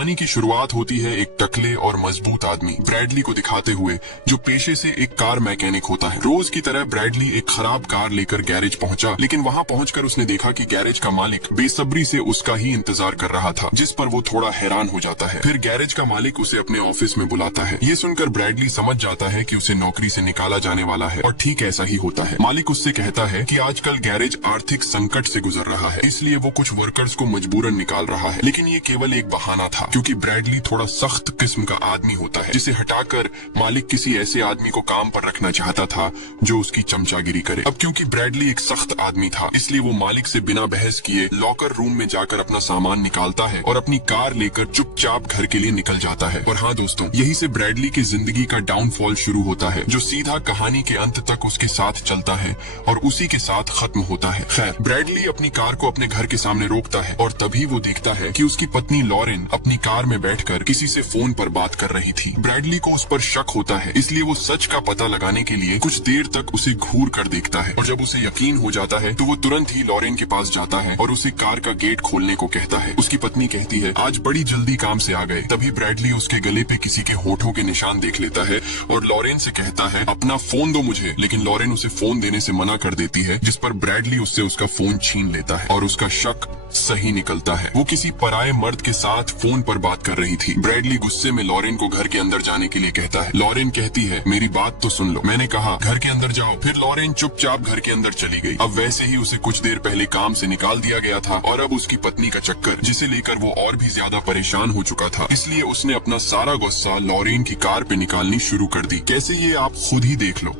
कहानी की शुरुआत होती है एक टकले और मजबूत आदमी ब्रैडली को दिखाते हुए, जो पेशे से एक कार मैकेनिक होता है। रोज की तरह ब्रैडली एक खराब कार लेकर गैरेज पहुंचा, लेकिन वहां पहुंचकर उसने देखा कि गैरेज का मालिक बेसब्री से उसका ही इंतजार कर रहा था, जिस पर वो थोड़ा हैरान हो जाता है। फिर गैरेज का मालिक उसे अपने ऑफिस में बुलाता है। ये सुनकर ब्रैडली समझ जाता है कि उसे नौकरी से निकाला जाने वाला है, और ठीक ऐसा ही होता है। मालिक उससे कहता है कि आजकल गैरेज आर्थिक संकट से गुजर रहा है, इसलिए वो कुछ वर्कर्स को मजबूरन निकाल रहा है। लेकिन ये केवल एक बहाना था, क्योंकि ब्रैडली थोड़ा सख्त किस्म का आदमी होता है, जिसे हटाकर मालिक किसी ऐसे आदमी को काम पर रखना चाहता था जो उसकी चमचागिरी करे। अब क्योंकि ब्रैडली एक सख्त आदमी था, इसलिए वो मालिक से बिना बहस किए लॉकर रूम में जाकर अपना सामान निकालता है और अपनी कार लेकर चुपचाप घर के लिए निकल जाता है। और हाँ दोस्तों, यही से ब्रैडली की जिंदगी का डाउनफॉल शुरू होता है, जो सीधा कहानी के अंत तक उसके साथ चलता है और उसी के साथ खत्म होता है। खैर, ब्रैडली अपनी कार को अपने घर के सामने रोकता है और तभी वो देखता है कि उसकी पत्नी लॉरेन अपनी कार में बैठकर किसी से फोन पर बात कर रही थी। ब्रैडली को उस पर शक होता है, इसलिए वो सच का पता लगाने के लिए कुछ देर तक उसे घूर कर देखता है, और जब उसे यकीन हो जाता है तो वो तुरंत ही लॉरेन के पास जाता है और उसे कार का गेट खोलने को कहता है। उसकी पत्नी कहती है, आज बड़ी जल्दी काम से आ गए। तभी ब्रैडली उसके गले पे किसी के होठों के निशान देख लेता है और लॉरेन से कहता है, अपना फोन दो मुझे। लेकिन लॉरेन उसे फोन देने से मना कर देती है, जिस पर ब्रैडली उससे उसका फोन छीन लेता है और उसका शक सही निकलता है। वो किसी पराये मर्द के साथ फोन पर बात कर रही थी। ब्रैडली गुस्से में लॉरेन को घर के अंदर जाने के लिए कहता है। लॉरेन कहती है, मेरी बात तो सुन लो, मैंने कहा घर के अंदर जाओ। फिर लॉरेन चुपचाप घर के अंदर चली गई। अब वैसे ही उसे कुछ देर पहले काम से निकाल दिया गया था, और अब उसकी पत्नी का चक्कर, जिसे लेकर वो और भी ज्यादा परेशान हो चुका था, इसलिए उसने अपना सारा गुस्सा लॉरेन की कार पे निकालनी शुरू कर दी। कैसे, ये आप खुद ही देख लो।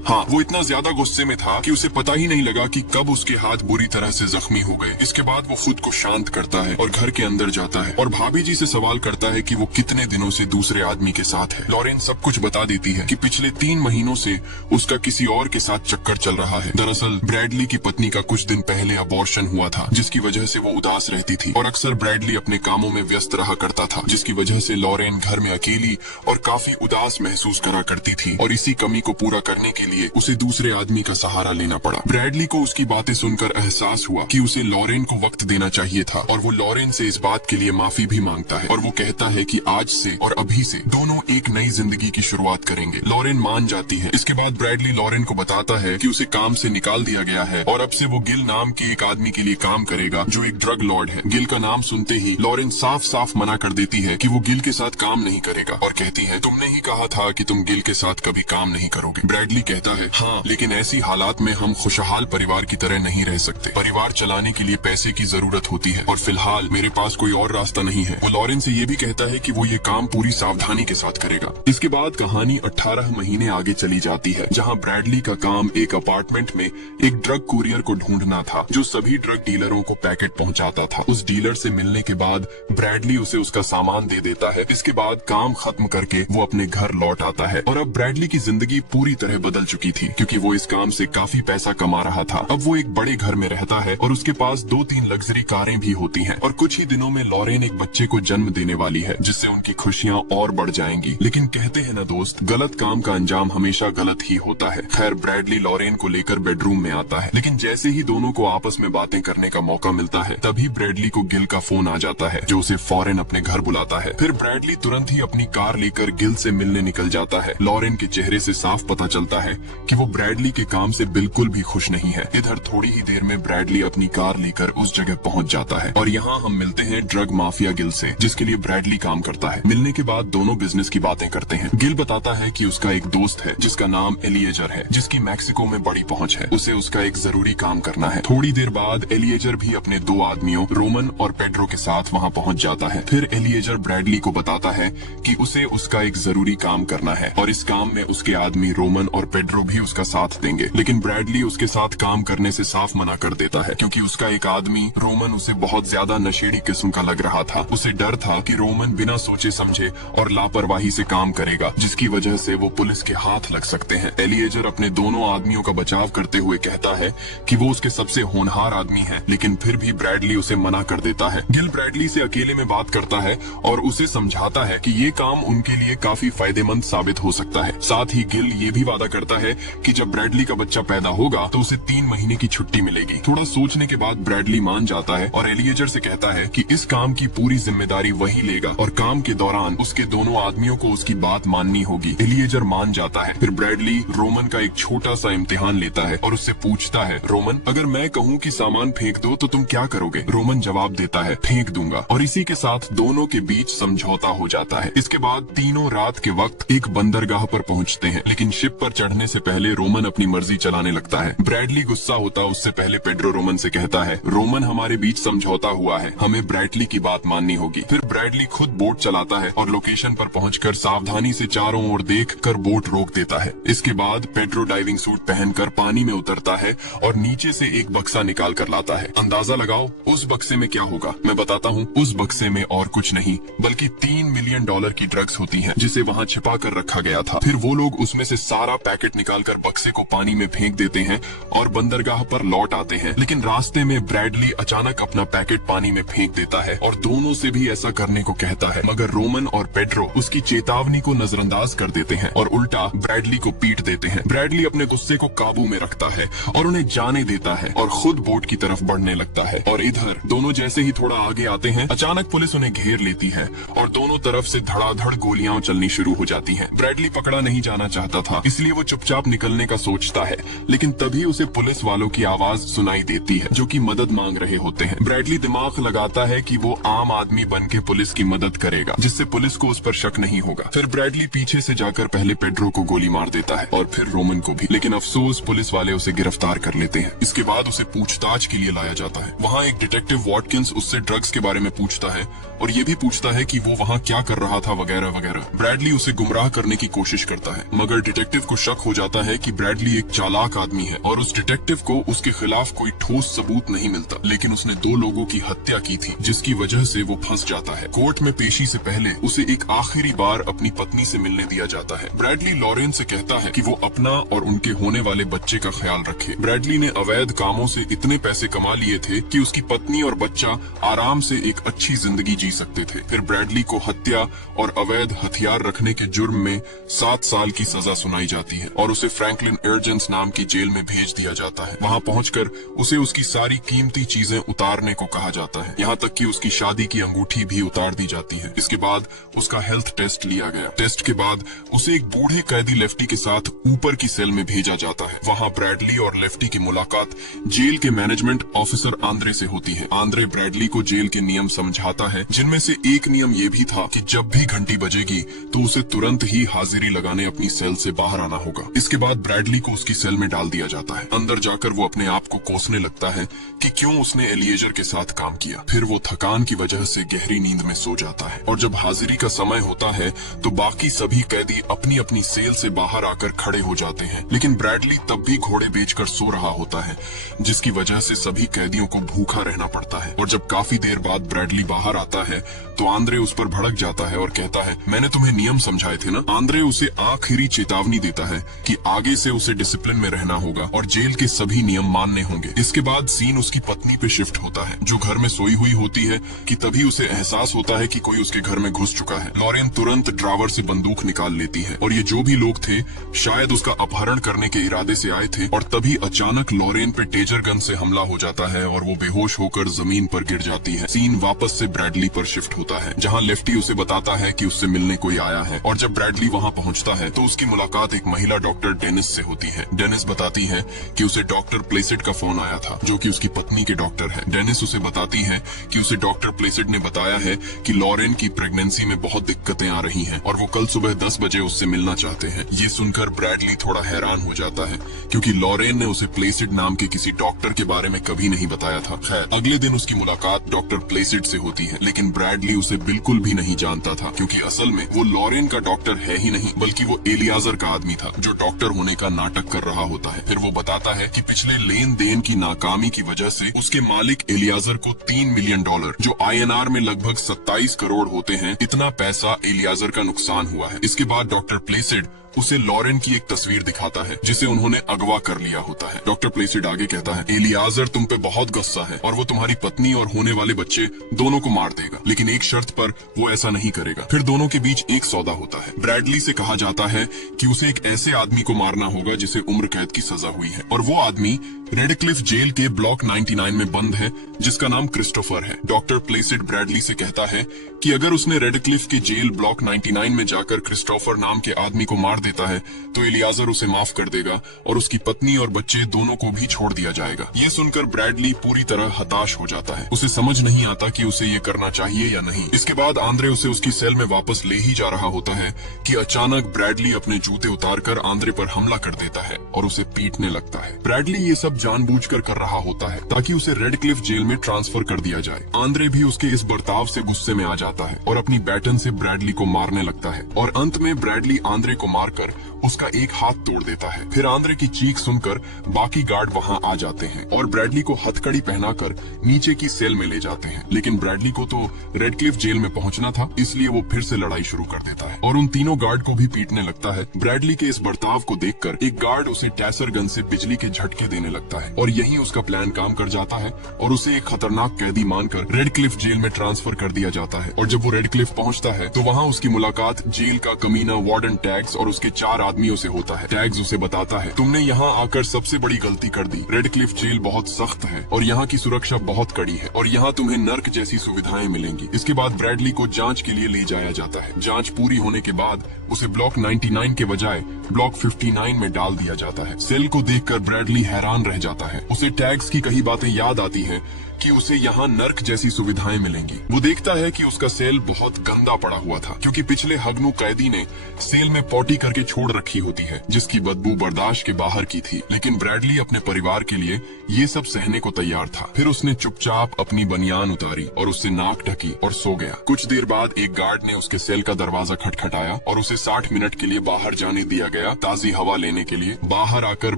हाँ, वो इतना ज्यादा गुस्से में था कि उसे पता ही नहीं लगा कि कब उसके हाथ बुरी तरह से जख्मी हो गए। इसके बाद वो खुद को शांत करता है और घर के अंदर जाता है और भाभी जी से सवाल करता है कि वो कितने दिनों से दूसरे आदमी के साथ है। लॉरेन सब कुछ बता देती है कि पिछले 3 महीनों से उसका किसी और के साथ चक्कर चल रहा है। दरअसल ब्रैडली की पत्नी का कुछ दिन पहले अबॉर्शन हुआ था, जिसकी वजह से वो उदास रहती थी, और अक्सर ब्रैडली अपने कामों में व्यस्त रहा करता था, जिसकी वजह से लॉरेन घर में अकेली और काफी उदास महसूस करा करती थी, और इसी कमी को पूरा करने के लिए उसे दूसरे आदमी का सहारा लेना पड़ा। ब्रैडली को उसकी बातें सुनकर एहसास हुआ कि उसे लॉरेन को वक्त देना चाहिए था, और वो लॉरेन से इस बात के लिए माफी भी मांगता है, और वो कहता है कि आज से और अभी से दोनों एक नई जिंदगी की शुरुआत करेंगे। लॉरेन मान जाती है। इसके बाद ब्रैडली लॉरेन को बताता है कि उसे काम से निकाल दिया गया है और अब से वो गिल नाम के एक आदमी के लिए काम करेगा, जो एक ड्रग लॉर्ड है। गिल का नाम सुनते ही लॉरेन साफ साफ मना कर देती है कि वो गिल के साथ काम नहीं करेगा, और कहती है, तुमने ही कहा था कि तुम गिल के साथ कभी काम नहीं करोगे। ब्रैडली कहता है, हाँ, लेकिन ऐसी हालात में हम खुशहाल परिवार की तरह नहीं रह सकते। परिवार चलाने के लिए पैसे की जरूरत होती है, और फिलहाल मेरे पास कोई और रास्ता नहीं है। वो लॉरेन से ये भी कहता है कि वो ये काम पूरी सावधानी के साथ करेगा। इसके बाद कहानी 18 महीने आगे चली जाती है, जहाँ ब्रैडली का काम एक अपार्टमेंट में एक ड्रग कुरियर को ढूंढना था, जो सभी ड्रग डीलरों को पैकेट पहुँचाता था। उस डीलर से मिलने के बाद ब्रैडली उसे उसका सामान दे देता है। इसके बाद काम खत्म करके वो अपने घर लौट आता है, और अब ब्रैडली की जिंदगी पूरी तरह बदल चुकी थी, क्योंकि वो इस काम से काफी पैसा कमा रहा था। अब वो एक बड़े घर में रहता है और उसके पास 2-3 लग्जरी कारें भी होती हैं, और कुछ ही दिनों में लॉरेन एक बच्चे को जन्म देने वाली है, जिससे उनकी खुशियां और बढ़ जाएंगी। लेकिन कहते हैं ना दोस्त, गलत काम का अंजाम हमेशा गलत ही होता है। खैर, ब्रैडली लॉरेन को लेकर बेडरूम में आता है, लेकिन जैसे ही दोनों को आपस में बातें करने का मौका मिलता है, तभी ब्रैडली को गिल का फोन आ जाता है, जो उसे फौरन अपने घर बुलाता है। फिर ब्रैडली तुरंत ही अपनी कार लेकर गिल से मिलने निकल जाता है। लॉरेन के चेहरे से साफ पता चलता है कि वो ब्रैडली के काम से बिल्कुल भी खुश नहीं है। इधर थोड़ी ही देर में ब्रैडली अपनी कार लेकर उस जगह पहुंच जाता है, और यहाँ हम मिलते हैं ड्रग माफिया गिल से, जिसके लिए ब्रैडली काम करता है। मिलने के बाद दोनों बिजनेस की बातें करते हैं। गिल बताता है कि उसका एक दोस्त है जिसका नाम एलिएजर है, जिसकी मैक्सिको में बड़ी पहुंच है। उसे उसका एक जरूरी काम करना है। थोड़ी देर बाद एलिएजर भी अपने 2 आदमियों रोमन और पेड्रो के साथ वहाँ पहुँच जाता है। फिर एलिएजर ब्रैडली को बताता है कि उसे उसका एक जरूरी काम करना है, और इस काम में उसके आदमी रोमन और पेड्रो भी उसका साथ देंगे। लेकिन ब्रैडली उसके साथ काम करने से साफ मना कर देता है, क्योंकि उसका एक आदमी रोमन उसे बहुत ज्यादा नशेड़ी किस्म का लग रहा था। उसे डर था कि रोमन बिना सोचे समझे और लापरवाही से काम करेगा, जिसकी वजह से वो पुलिस के हाथ लग सकते हैं। एलिएजर अपने दोनों आदमियों का बचाव करते हुए कहता है कि वो उसके सबसे होनहार आदमी है, लेकिन फिर भी ब्रैडली उसे मना कर देता है। गिल ब्रैडली से अकेले में बात करता है और उसे समझाता है कि ये काम उनके लिए काफी फायदेमंद साबित हो सकता है। साथ ही गिल ये भी वादा करता है कि जब ब्रैडली का बच्चा पैदा होगा तो उसे 3 महीने की छुट्टी मिलेगी। थोड़ा सोचने के बाद ब्रैडली मान जाता है और एलिएजर से कहता है कि इस काम की पूरी जिम्मेदारी वही लेगा और काम के दौरान उसके दोनों आदमियों को उसकी बात माननी होगी। एलिएजर मान जाता है। फिर ब्रैडली रोमन का एक छोटा सा इम्तिहान लेता है और उससे पूछता है, रोमन अगर मैं कहूँ कि सामान फेंक दो तो तुम क्या करोगे? रोमन जवाब देता है, फेंक दूंगा। और इसी के साथ दोनों के बीच समझौता हो जाता है। इसके बाद तीनों रात के वक्त एक बंदरगाह पर पहुंचते हैं, लेकिन शिप पर चढ़ने से पहले रोमन अपनी मर्जी चलाने लगता है। ब्रैडली गुस्सा होता उससे पहले पेड्रो रोमन से कहता है, रोमन हमारे बीच समझौता हुआ है, हमें ब्रैडली की बात माननी होगी। फिर ब्रैडली खुद बोट चलाता है और लोकेशन पर पहुंचकर सावधानी से चारों ओर देखकर बोट रोक देता है। इसके बाद पेड्रो डाइविंग सूट पहनकर पानी में उतरता है और नीचे से एक बक्सा निकाल कर लाता है। अंदाजा लगाओ उस बक्से में क्या होगा? मैं बताता हूँ। उस बक्से में और कुछ नहीं बल्कि $3 मिलियन की ड्रग्स होती हैं, जिसे वहाँ छिपा कर रखा गया था। फिर वो लोग उसमें से सारा पैकेट निकालकर बक्से को पानी में फेंक देते हैं और बंदरगाह पर लौट आते हैं। लेकिन रास्ते में ब्रैडली अचानक अपना पैकेट पानी में फेंक देता है और दोनों से भी ऐसा करने को कहता है, मगर रोमन और पेड्रो उसकी चेतावनी को नजरअंदाज कर देते हैं और उल्टा ब्रैडली को पीट देते हैं। ब्रैडली अपने गुस्से को काबू में रखता है और उन्हें जाने देता है और खुद बोट की तरफ बढ़ने लगता है। और इधर दोनों जैसे ही थोड़ा आगे आते हैं, अचानक पुलिस उन्हें घेर लेती है और दोनों तरफ से धड़ाधड़ गोलियां चलनी शुरू हो जाती हैं। ब्रैडली पकड़ा नहीं जाना चाहता था, इसलिए वो चुपचाप निकलने का सोचता है, लेकिन तभी उसे पुलिस वालों की आवाज सुनाई देती है जो कि मदद मांग रहे होते हैं। ब्रैडली दिमाग लगाता है कि वो आम आदमी बन के पुलिस की मदद करेगा, जिससे पुलिस को उस पर शक नहीं होगा। फिर ब्रैडली पीछे से जाकर पहले पेड्रो को गोली मार देता है और फिर रोमन को भी, लेकिन अफसोस पुलिस वाले उसे गिरफ्तार कर लेते हैं। इसके बाद उसे पूछताछ के लिए लाया जाता है। वहाँ एक डिटेक्टिव वॉटकिंस उससे ड्रग्स के बारे में पूछता है और ये भी पूछता है कि वो वहाँ क्या कर रहा था वगैरह वगैरह। ब्रैडली उसे गुमराह करने की कोशिश करता है, मगर डिटेक्टिव को शक हो जाता है कि ब्रैडली एक चालाक आदमी है और उस डिटेक्टिव को उसके खिलाफ कोई ठोस सबूत नहीं मिलता, लेकिन उसने 2 लोगों की हत्या की थी, जिसकी वजह से वो फंस जाता है। कोर्ट में पेशी से पहले उसे एक आखिरी बार अपनी पत्नी से मिलने दिया जाता है। ब्रैडली लॉरेन से कहता है कि वो अपना और उनके होने वाले बच्चे का ख्याल रखे। ब्रैडली ने अवैध कामों से इतने पैसे कमा लिए थे कि उसकी पत्नी और बच्चा आराम से एक अच्छी जिंदगी जी सकते थे। फिर ब्रैडली को हत्या और अवैध हथियार रखने के जुर्म में 7 साल की सजा सुनाई जाती है और उसे फ्रैंकलिन एर्जेंस नाम की जेल में भेज दिया जाता है। वहाँ पहुंचकर उसे उसकी सारी कीमती चीजें उतारने को कहा जाता है, यहाँ तक कि उसकी शादी की अंगूठी भी उतार दी जाती है। इसके बाद उसका हेल्थ टेस्ट लिया गया। टेस्ट के बाद उसे एक बूढ़े कैदी लेफ्टी के साथ ऊपर की सेल में भेजा जाता है। वहाँ ब्रैडली और लेफ्टी की मुलाकात जेल के मैनेजमेंट ऑफिसर आंद्रे से होती है। आंद्रे ब्रैडली को जेल के नियम समझाता है, जिनमें से एक नियम ये भी था कि जब भी घंटी बजेगी तो उसे तुरंत ही हाजिरी लगाने अपनी सेल से बाहर आना होगा। इसके बाद ब्रैडली को उसकी सेल में डाल दिया जाता है। अंदर जाकर वो अपने आप को कोसने लगता है कि क्यों उसने एलिएजर के साथ काम किया। फिर वो थकान की वजह से गहरी नींद में सो जाता है और जब हाजिरी का समय होता है तो बाकी सभी कैदी अपनी अपनी सेल से बाहर आकर खड़े हो जाते हैं, लेकिन ब्रैडली तब भी घोड़े बेचकर सो रहा होता है, जिसकी वजह से सभी कैदियों को भूखा रहना पड़ता है। और जब काफी देर बाद ब्रैडली बाहर आता है तो आंद्रे उस पर भड़क जाता है और कहता है, मैंने तुम्हें नियम समझाए थे ना। आंद्रे उसे आखिरी चेतावनी देता है कि आगे से उसे डिसिप्लिन में रहना होगा और जेल के सभी नियम मानने होंगे। इसके बाद सीन उसकी पत्नी पे शिफ्ट होता है, जो घर में सोई हुई होती है कि तभी उसे एहसास होता है कि कोई उसके घर में घुस चुका है। लॉरेन तुरंत ड्रावर से बंदूक निकाल लेती है और ये जो भी लोग थे शायद उसका अपहरण करने के इरादे से आए थे और तभी अचानक लॉरेन पे टेजर गन से हमला हो जाता है और वो बेहोश होकर जमीन पर गिर जाती है। सीन वापस से ब्रैडली पर शिफ्ट होता है, जहाँ लेफ्टी उसे बताता है कि उससे मिलने कोई आया है और जब ब्रैडली वहाँ पहुँचता है तो उसकी मुलाकात एक महिला डॉक्टर डेनिस से होती है। डेनिस बताती है कि उसे डॉक्टर प्लेसिड का फोन आया था, जो कि उसकी पत्नी के डॉक्टर है। डेनिस उसे बताती है कि उसे डॉक्टर प्लेसिड ने बताया है कि लॉरेन की प्रेगनेंसी में बहुत दिक्कतें आ रही हैं और वो कल सुबह 10 बजे उससे मिलना चाहते हैं। ये सुनकर ब्रैडली थोड़ा हैरान हो जाता है, क्योंकि लॉरेन ने उसे प्लेसिड नाम के किसी डॉक्टर के बारे में कभी नहीं बताया था। खैर, अगले दिन उसकी मुलाकात डॉक्टर प्लेसिड से होती है, लेकिन ब्रैडली उसे बिल्कुल भी नहीं जानता था, क्योंकि असल में वो लॉरेन का डॉक्टर है ही नहीं, बल्कि वो एलियाजर का आदमी था, जो डॉक्टर होने का नाटक कर रहा होता है। फिर वो बताता है कि पिछले लेन देन की नाकामी की वजह से उसके मालिक एलियाजर को $3 मिलियन, जो INR में लगभग 27 करोड़ होते हैं, इतना पैसा एलियाजर का नुकसान हुआ है। इसके बाद डॉक्टर प्लेसिड उसे लॉरेन की एक तस्वीर दिखाता है जिसे उन्होंने अगवा कर लिया होता है। डॉक्टर प्लेसिड आगे कहता है, एलियाजर तुम पे बहुत गुस्सा है और वो तुम्हारी पत्नी और होने वाले बच्चे दोनों को मार देगा, लेकिन एक शर्त पर वो ऐसा नहीं करेगा। फिर दोनों के बीच एक सौदा होता है। ब्रैडली से कहा जाता है कि उसे एक ऐसे आदमी को मारना होगा जिसे उम्र कैद की सजा हुई है, और वो आदमी रेडक्लिफ जेल के ब्लॉक 99 में बंद है जिसका नाम क्रिस्टोफर है। डॉक्टर प्लेसिड ब्रैडली से कहता है कि अगर उसने रेडक्लिफ के जेल ब्लॉक 99 में जाकर क्रिस्टोफर नाम के आदमी को मार देता है तो एलियाजर उसे माफ कर देगा और उसकी पत्नी और बच्चे दोनों को भी छोड़ दिया जाएगा। ये सुनकर ब्रैडली पूरी तरह हताश हो जाता है। उसे समझ नहीं आता कि उसे ये करना चाहिए या नहीं। इसके बाद आंद्रे उसे उसकी सेल में वापस ले ही जा रहा होता है कि अचानक ब्रैडली अपने जूते उतारकर आंद्रे पर हमला कर देता है और उसे पीटने लगता है। ब्रैडली ये सब जानबूझकर कर रहा होता है ताकि उसे रेडक्लिफ जेल में ट्रांसफर कर दिया जाए। आंद्रे भी उसके इस बर्ताव से गुस्से में आ जाता है और अपनी बैटन से ब्रैडली को मारने लगता है, और अंत में ब्रैडली आंद्रे को मारकर उसका एक हाथ तोड़ देता है। फिर आंद्रे की चीख सुनकर बाकी गार्ड वहां आ जाते हैं और ब्रैडली को हथकड़ी पहनाकर नीचे की सेल में ले जाते हैं, लेकिन ब्रैडली को तो रेडक्लिफ जेल में पहुंचना था, इसलिए वो फिर से लड़ाई शुरू कर देता है और उन तीनों गार्ड को भी पीटने लगता है। ब्रैडली के इस बर्ताव को देखकर एक गार्ड उसे टैसर गन से बिजली के झटके देने लगता है और यही उसका प्लान काम कर जाता है और उसे एक खतरनाक कैदी मानकर रेडक्लिफ जेल में ट्रांसफर कर दिया जाता है। और जब वो रेडक्लिफ पहुंचता है तो वहाँ उसकी मुलाकात जेल का कमीना वार्डन टैग्स और उसके 4 आदमियों से होता है। टैग्स उसे बताता है, तुमने यहाँ आकर सबसे बड़ी गलती कर दी। रेडक्लिफ जेल बहुत सख्त है और यहाँ की सुरक्षा बहुत कड़ी है और यहाँ तुम्हें नर्क जैसी सुविधाएं मिलेंगी। इसके बाद ब्रैडली को जांच के लिए ले जाया जाता है। जांच पूरी होने के बाद उसे ब्लॉक 99 के बजाय ब्लॉक 59 में डाल दिया जाता है। सेल को देखकर ब्रैडली हैरान रह जाता है। उसे टैग्स की कही बातें याद आती हैं कि उसे यहाँ नर्क जैसी सुविधाएं मिलेंगी। वो देखता है कि उसका सेल बहुत गंदा पड़ा हुआ था क्योंकि पिछले हगनू कैदी ने सेल में पॉटी करके छोड़ रखी होती है जिसकी बदबू बर्दाश्त के बाहर की थी, लेकिन ब्रैडली अपने परिवार के लिए ये सब सहने को तैयार था। फिर उसने चुपचाप अपनी बनियान उतारी और उससे नाक ढकी और सो गया। कुछ देर बाद एक गार्ड ने उसके सेल का दरवाजा खटखटाया और उसे 60 मिनट के लिए बाहर जाने दिया गया ताजी हवा लेने के लिए। बाहर आकर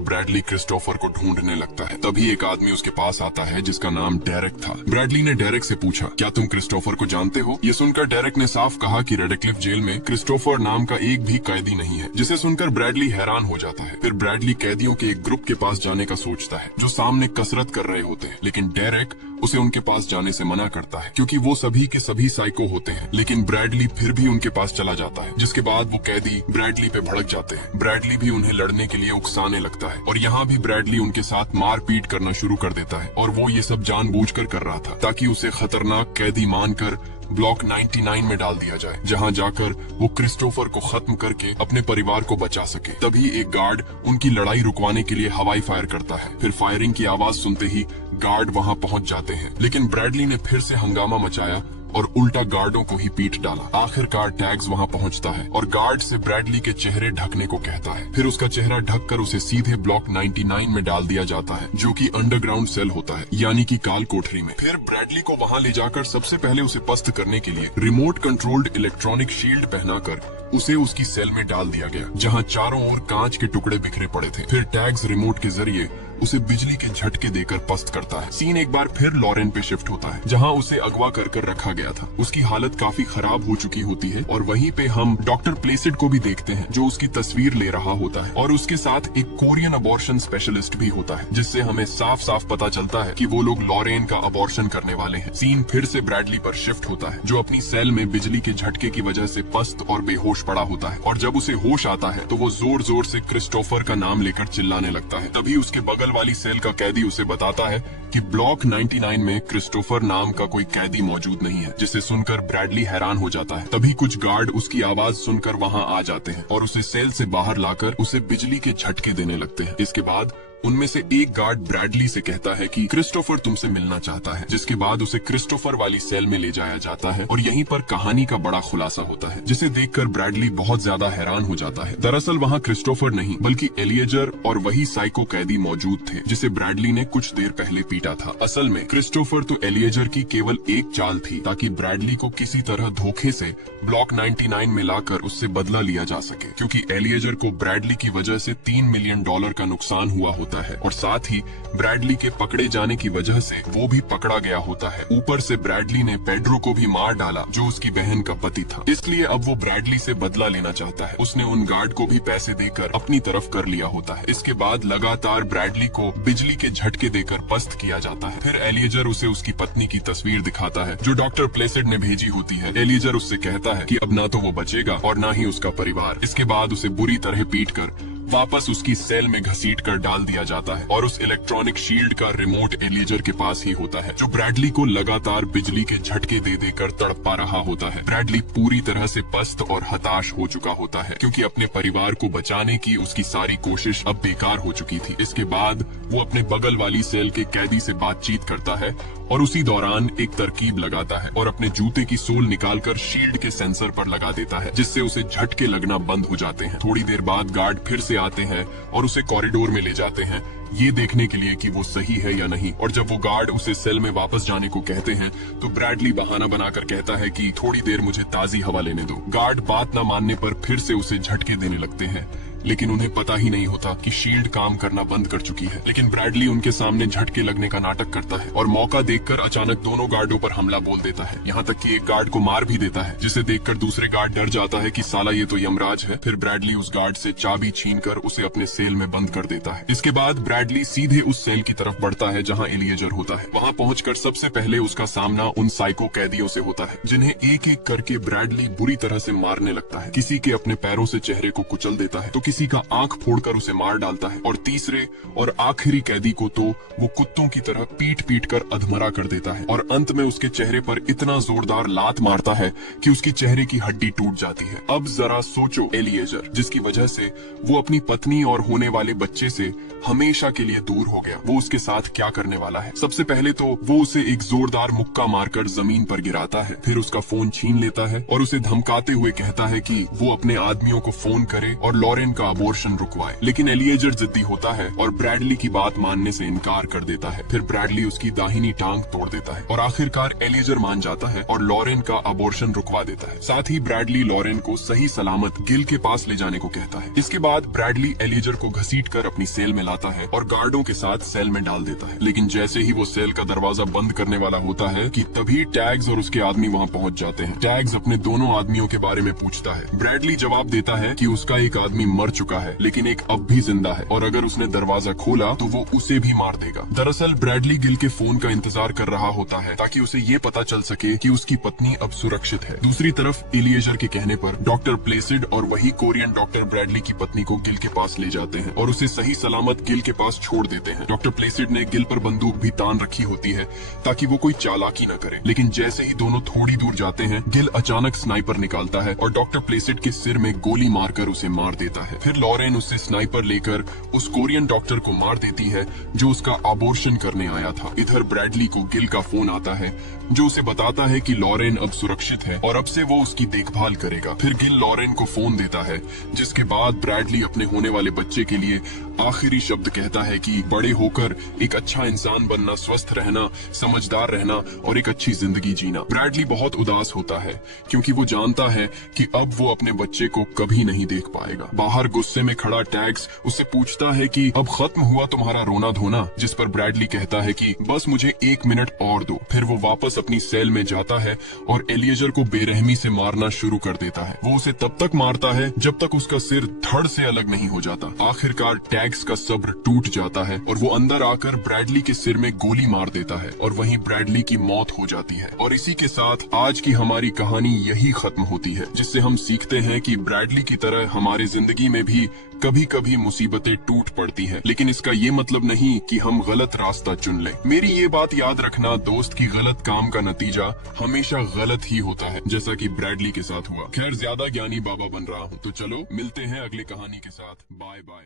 ब्रैडली क्रिस्टोफर को ढूंढने लगता है। तभी एक आदमी उसके पास आता है जिसका नाम डेरेक था। ब्रैडली ने डेरेक से पूछा, क्या तुम क्रिस्टोफर को जानते हो? ये सुनकर डेरेक ने साफ कहा कि रेडक्लिफ जेल में क्रिस्टोफर नाम का एक भी कैदी नहीं है, जिसे सुनकर ब्रैडली हैरान हो जाता है। फिर ब्रैडली कैदियों के एक ग्रुप के पास जाने का सोचता है जो सामने कसरत कर रहे होते हैं, लेकिन डेरेक उसे उनके पास जाने से मना करता है क्योंकि वो सभी के सभी साइको होते हैं। लेकिन ब्रैडली फिर भी उनके पास चला जाता है, जिसके बाद वो कैदी ब्रैडली पे भड़क जाते हैं। ब्रैडली भी उन्हें लड़ने के लिए उकसाने लगता है और यहाँ भी ब्रैडली उनके साथ मारपीट करना शुरू कर देता है और वो ये सब जानबूझकर कर रहा था ताकि उसे खतरनाक कैदी मानकर ब्लॉक 99 में डाल दिया जाए, जहां जाकर वो क्रिस्टोफर को खत्म करके अपने परिवार को बचा सके। तभी एक गार्ड उनकी लड़ाई रुकवाने के लिए हवाई फायर करता है। फिर फायरिंग की आवाज सुनते ही गार्ड वहां पहुंच जाते हैं, लेकिन ब्रैडली ने फिर से हंगामा मचाया और उल्टा गार्डों को ही पीट डाला। आखिरकार टैग्स वहां पहुंचता है और गार्ड से ब्रैडली के चेहरे ढकने को कहता है। फिर उसका चेहरा ढककर उसे सीधे ब्लॉक 99 में डाल दिया जाता है, जो कि अंडरग्राउंड सेल होता है, यानी कि काल कोठरी में। फिर ब्रैडली को वहां ले जाकर सबसे पहले उसे पस्त करने के लिए रिमोट कंट्रोल्ड इलेक्ट्रॉनिक शील्ड पहनाकर उसे उसकी सेल में डाल दिया गया, जहां चारों ओर कांच के टुकड़े बिखरे पड़े थे। फिर टैग्स रिमोट के जरिए उसे बिजली के झटके देकर पस्त करता है। सीन एक बार फिर लॉरेन पे शिफ्ट होता है, जहां उसे अगवा कर रखा गया था। उसकी हालत काफी खराब हो चुकी होती है और वहीं पे हम डॉक्टर प्लेसिड को भी देखते हैं जो उसकी तस्वीर ले रहा होता है और उसके साथ एक कोरियन अबॉर्शन स्पेशलिस्ट भी होता है, जिससे हमें साफ साफ पता चलता है कि वो लोग लॉरेन का अबॉर्शन करने वाले हैं। सीन फिर से ब्रैडली पर शिफ्ट होता है, जो अपनी सेल में बिजली के झटके की वजह से पस्त और बेहोश पड़ा होता है, और जब उसे होश आता है तो वो जोर जोर से क्रिस्टोफर का नाम लेकर चिल्लाने लगता है। तभी उसके बगल वाली सेल का कैदी उसे बताता है कि ब्लॉक 99 में क्रिस्टोफर नाम का कोई कैदी मौजूद नहीं है, जिसे सुनकर ब्रैडली हैरान हो जाता है। तभी कुछ गार्ड उसकी आवाज सुनकर वहां आ जाते हैं और उसे सेल से बाहर लाकर उसे बिजली के झटके देने लगते हैं। इसके बाद उनमें से एक गार्ड ब्रैडली से कहता है कि क्रिस्टोफर तुमसे मिलना चाहता है, जिसके बाद उसे क्रिस्टोफर वाली सेल में ले जाया जाता है और यहीं पर कहानी का बड़ा खुलासा होता है, जिसे देखकर ब्रैडली बहुत ज्यादा हैरान हो जाता है। दरअसल वहाँ क्रिस्टोफर नहीं बल्कि एलिएजर और वही साइको कैदी मौजूद थे जिसे ब्रैडली ने कुछ देर पहले पीटा था। असल में क्रिस्टोफर तो एलिएजर की केवल एक चाल थी ताकि ब्रैडली को किसी तरह धोखे से ब्लॉक 99 में लाकर उससे बदला लिया जा सके, क्योंकि एलिएजर को ब्रैडली की वजह से $3 मिलियन का नुकसान हुआ होता होता है और साथ ही ब्रैडली के पकड़े जाने की वजह से वो भी पकड़ा गया होता है। ऊपर से ब्रैडली ने पेड्रो को भी मार डाला जो उसकी बहन का पति था, इसलिए अब वो ब्रैडली से बदला लेना चाहता है। उसने उन गार्ड को भी पैसे देकर अपनी तरफ कर लिया होता है। इसके बाद लगातार ब्रैडली को बिजली के झटके देकर पस्त किया जाता है। फिर एलिएजर उसे उसकी पत्नी की तस्वीर दिखाता है जो डॉक्टर प्लेसिड ने भेजी होती है। एलिएजर उससे कहता है कि अब ना तो वो बचेगा और ना ही उसका परिवार। इसके बाद उसे बुरी तरह पीटकर वापस उसकी सेल में घसीट कर डाल दिया जाता है और उस इलेक्ट्रॉनिक शील्ड का रिमोट एलिएजर के पास ही होता है जो ब्रैडली को लगातार बिजली के झटके दे देकर तड़पा रहा होता है। ब्रैडली पूरी तरह से पस्त और हताश हो चुका होता है क्योंकि अपने परिवार को बचाने की उसकी सारी कोशिश अब बेकार हो चुकी थी। इसके बाद वो अपने बगल वाली सेल के कैदी से बातचीत करता है और उसी दौरान एक तरकीब लगाता है और अपने जूते की सोल निकालकर शील्ड के सेंसर पर लगा देता है जिससे उसे झटके लगना बंद हो जाते हैं। थोड़ी देर बाद गार्ड फिर से आते हैं और उसे कॉरिडोर में ले जाते हैं ये देखने के लिए कि वो सही है या नहीं। और जब वो गार्ड उसे सेल में वापस जाने को कहते हैं तो ब्रैडली बहाना बनाकर कहता है कि थोड़ी देर मुझे ताजी हवा लेने दो। गार्ड बात न मानने पर फिर से उसे झटके देने लगते हैं लेकिन उन्हें पता ही नहीं होता कि शील्ड काम करना बंद कर चुकी है। लेकिन ब्रैडली उनके सामने झटके लगने का नाटक करता है और मौका देखकर अचानक दोनों गार्डों पर हमला बोल देता है। यहाँ तक कि एक गार्ड को मार भी देता है जिसे देखकर दूसरे गार्ड डर जाता है कि साला ये तो यमराज है। फिर ब्रैडली उस गार्ड से चाबी छीनकर उसे अपने सेल में बंद कर देता है। इसके बाद ब्रैडली सीधे उस सेल की तरफ बढ़ता है जहाँ एलिएजर होता है। वहाँ पहुंचकर सबसे पहले उसका सामना उन साइको कैदियों से होता है जिन्हें एक एक करके ब्रैडली बुरी तरह से मारने लगता है। किसी के अपने पैरों से चेहरे को कुचल देता है तो किसी का आंख फोड़कर उसे मार डालता है और तीसरे और आखिरी कैदी को तो वो कुत्तों की तरह पीट पीट कर अधमरा कर देता है और अंत में उसके चेहरे पर इतना जोरदार लात मारता है कि उसकी चेहरे की हड्डी टूट जाती है। अब जरा सोचो एलिएजर जिसकी वजह से वो अपनी पत्नी और होने वाले बच्चे से हमेशा के लिए दूर हो गया, वो उसके साथ क्या करने वाला है। सबसे पहले तो वो उसे एक जोरदार मुक्का मारकर जमीन पर गिराता है, फिर उसका फोन छीन लेता है और उसे धमकाते हुए कहता है कि वो अपने आदमियों को फोन करे और लॉरेन का अबॉर्शन रुकवाए। लेकिन एलिएजर जिद्दी होता है और ब्रैडली की बात मानने से इनकार कर देता है। फिर ब्रैडली उसकी दाहिनी टांग तोड़ देता है और आखिरकार एलिएजर मान जाता है और लॉरेन का अबॉर्शन रुकवा देता है। साथ ही ब्रैडली लॉरेन को सही सलामत गिल के पास ले जाने को कहता है। इसके बाद ब्रैडली एलिएजर को घसीटकर अपनी सेल में लाता है और गार्डों के साथ सेल में डाल देता है। लेकिन जैसे ही वो सेल का दरवाजा बंद करने वाला होता है कि तभी टैग्स और उसके आदमी वहाँ पहुँच जाते हैं। टैग्स अपने दोनों आदमियों के बारे में पूछता है। ब्रैडली जवाब देता है कि उसका एक आदमी मर चुका है लेकिन एक अब भी जिंदा है और अगर उसने दरवाजा खोला तो वो उसे भी मार देगा। दरअसल ब्रैडली गिल के फोन का इंतजार कर रहा होता है ताकि उसे ये पता चल सके कि उसकी पत्नी अब सुरक्षित है। दूसरी तरफ एलिएजर के कहने पर डॉक्टर प्लेसिड और वही कोरियन डॉक्टर ब्रैडली की पत्नी को गिल के पास ले जाते हैं और उसे सही सलामत गिल के पास छोड़ देते हैं। डॉक्टर प्लेसिड ने गिल पर बंदूक भी तान रखी होती है ताकि वो कोई चालाकी न करे। लेकिन जैसे ही दोनों थोड़ी दूर जाते हैं गिल अचानक स्नाइपर निकालता है और डॉक्टर प्लेसिड के सिर में गोली मारकर उसे मार देता है। फिर लॉरेन उससे स्नाइपर लेकर उस कोरियन डॉक्टर को मार देती है जो उसका अबॉर्शन करने आया था। इधर ब्रैडली को गिल का फोन आता है जो उसे बताता है कि लॉरेन अब सुरक्षित है और अब से वो उसकी देखभाल करेगा। फिर गिल लॉरेन को फोन देता है जिसके बाद ब्रैडली अपने होने वाले बच्चे के लिए आखिरी शब्द कहता है कि बड़े होकर एक अच्छा इंसान बनना, स्वस्थ रहना, समझदार रहना और एक अच्छी जिंदगी जीना। ब्रैडली बहुत उदास होता है क्योंकि वो जानता है कि अब वो अपने बच्चे को कभी नहीं देख पाएगा। बाहर गुस्से में खड़ा टैग्स उससे पूछता है कि अब खत्म हुआ तुम्हारा रोना धोना, जिस पर ब्रैडली कहता है कि बस मुझे 1 मिनट और दो। फिर वो वापस अपनी सेल में जाता है और एलिएजर को बेरहमी से मारना शुरू कर देता है। वो उसे तब तक मारता है जब तक उसका सिर धड़ से अलग नहीं हो जाता। आखिरकार टैग्स का सब्र टूट जाता है और वो अंदर आकर ब्रैडली के सिर में गोली मार देता है और वहीं ब्रैडली की मौत हो जाती है। और इसी के साथ आज की हमारी कहानी यही खत्म होती है, जिससे हम सीखते हैं कि ब्रैडली की तरह हमारी जिंदगी में भी कभी कभी मुसीबतें टूट पड़ती हैं, लेकिन इसका ये मतलब नहीं कि हम गलत रास्ता चुन लें। मेरी ये बात याद रखना, दोस्त की गलत काम का नतीजा हमेशा गलत ही होता है, जैसा कि ब्रैडली के साथ हुआ। खैर, ज्यादा ज्ञानी बाबा बन रहा हूँ, तो चलो मिलते हैं अगली कहानी के साथ। Bye bye.